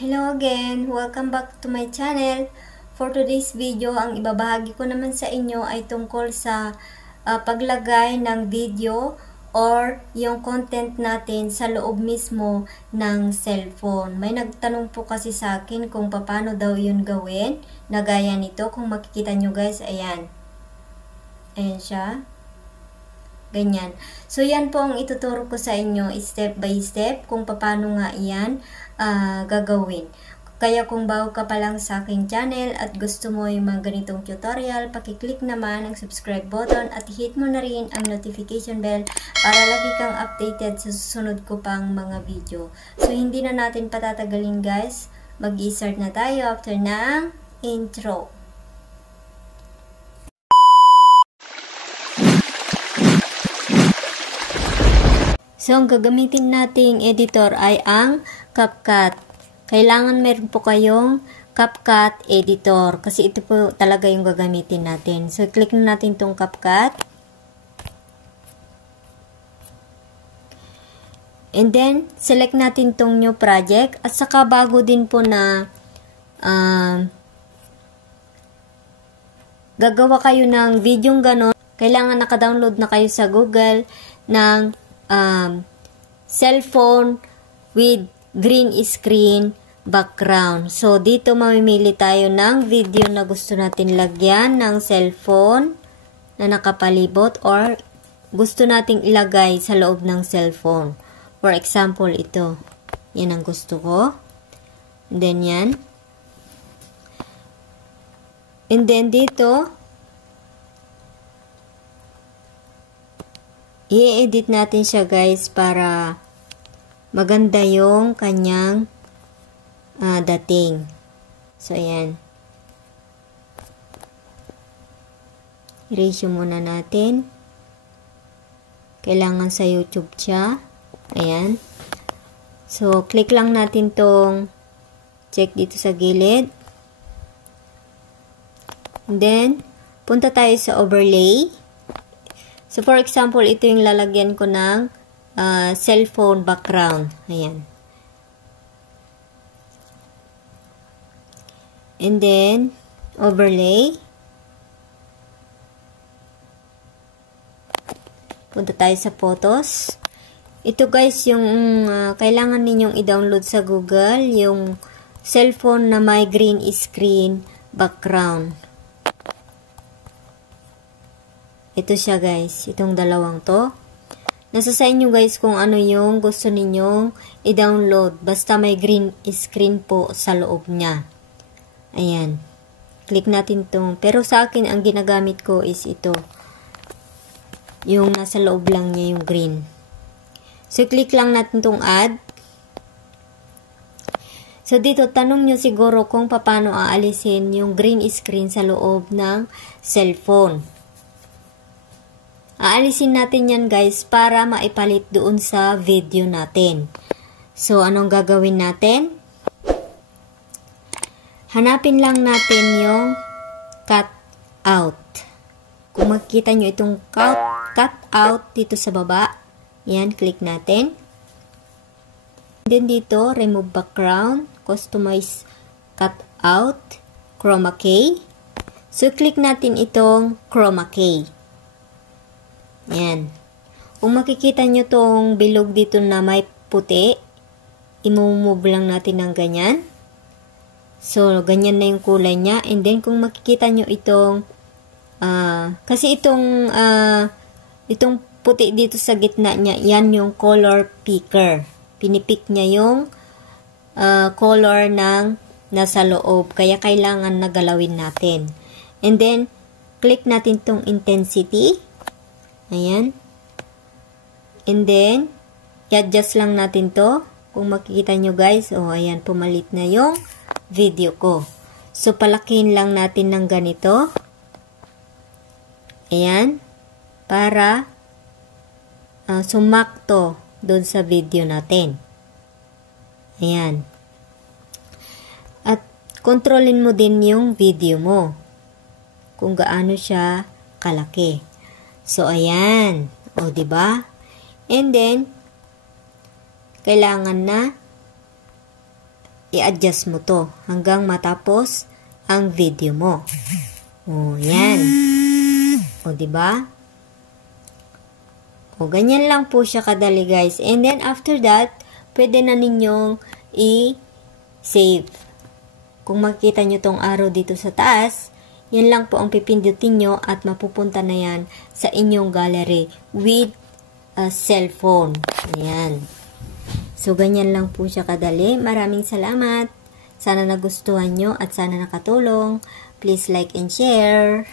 Hello again! Welcome back to my channel. For today's video, ang ibabahagi ko naman sa inyo ay tungkol sa paglagay ng video or yung content natin sa loob mismo ng cellphone. May nagtanong po kasi sa akin kung paano daw yun gawin. Na gaya nito, kung makikita nyo guys, ayan. Ayan siya. Ganyan. So, yan po ang ituturo ko sa inyo step by step kung paano nga yan gagawin. Kaya kung bago ka pa lang sa aking channel at gusto mo yung mga ganitong tutorial, pakiclick naman ang subscribe button at hit mo na rin ang notification bell para lagi kang updated sa susunod ko pang mga video. So, hindi na natin patatagalin guys. Mag-i-start na tayo after ng intro. So, ang gagamitin nating editor ay ang CapCut. Kailangan meron po kayong CapCut editor kasi ito po talaga yung gagamitin natin. So, click na natin itong CapCut. And then, select natin itong new project. At saka bago din po na gagawa kayo ng video ganon, kailangan naka-download na kayo sa Google ng cellphone with green screen background. So, dito mamimili tayo ng video na gusto natin lagyan ng cellphone na nakapalibot or gusto nating ilagay sa loob ng cellphone. For example, ito. Yan ang gusto ko. And then, yan. And then, dito, i-edit natin siya guys para maganda yung kanyang dating. So, ayan. I-ratio muna natin. Kailangan sa YouTube siya. Ayan. So, click lang natin tong check dito sa gilid. And then, punta tayo sa overlay. So, for example, ito yung lalagyan ko ng cellphone background. Ayan. And then, overlay. Punta tayo sa photos. Ito guys, yung kailangan ninyong i-download sa Google, yung cellphone na may green screen background. Ito siya guys, itong dalawang to. Nasa sa inyo guys kung ano yung gusto ninyong i-download. Basta may green screen po sa loob niya. Ayan. Click natin itong. Pero sa akin, ang ginagamit ko is ito. Yung nasa loob lang niya yung green. So, click lang natin itong add. So, dito, tanong nyo siguro kung paano aalisin yung green screen sa loob ng cellphone. Aalisin natin yan guys para maipalit doon sa video natin. So, anong gagawin natin? Hanapin lang natin yung cut out. Kung makikita nyo itong cut out dito sa baba, yan, click natin. Then dito, remove background, customize cut out, chroma key. So, click natin itong chroma key. Yan. Kung makikita nyo tong bilog dito na may puti, i-move lang natin ng ganyan. So, ganyan na yung kulay niya. And then, kung makikita nyo itong, kasi itong puti dito sa gitna niya, yan yung color picker. Pinipik niya yung color ng nasa loob. Kaya, kailangan na galawin natin. And then, click natin itong intensity. Ayan. And then, i-adjust lang natin to. Kung makikita nyo guys, ayan, pumalit na yung video ko. So, palakihin lang natin ng ganito. Ayan. Para sumakto doon sa video natin. Ayan. At, kontrolin mo din yung video mo. Kung gaano siya kalaki. So, ayan. O, diba? And then, kailangan na i-adjust mo to hanggang matapos ang video mo. O, yan. O, diba? O, ganyan lang po siya kadali, guys. And then, after that, pwede na ninyong i-save. Kung makikita nyo tong arrow dito sa taas, yan lang po ang pipindutin nyo at mapupunta na yan sa inyong gallery with a cellphone. Ayan. So, ganyan lang po siya kadali. Maraming salamat. Sana nagustuhan nyo at sana nakatulong. Please like and share.